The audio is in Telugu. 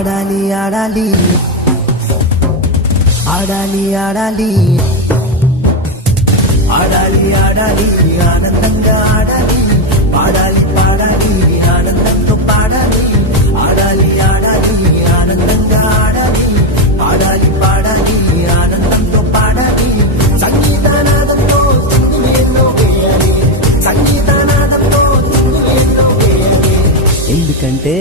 ఆడాలి ఆడాలి ఆడాలి ఆడాలి ఆడాలి ఆడాలి ఆనందంగా ఆడాలి పాడాలి పాడాలి ఆనందంతో పాడాలి ఆడాలి ఆడాలి ఆనందంగా ఆడాలి పాడాలి పాడాలి ఆనందంతో పాడాలి సంగీతనాదంతో చిందులు ఎన్నో వేయాలి సంగీతనాదంతో చిందులు ఎన్నో వేయాలి ఎందుకంటే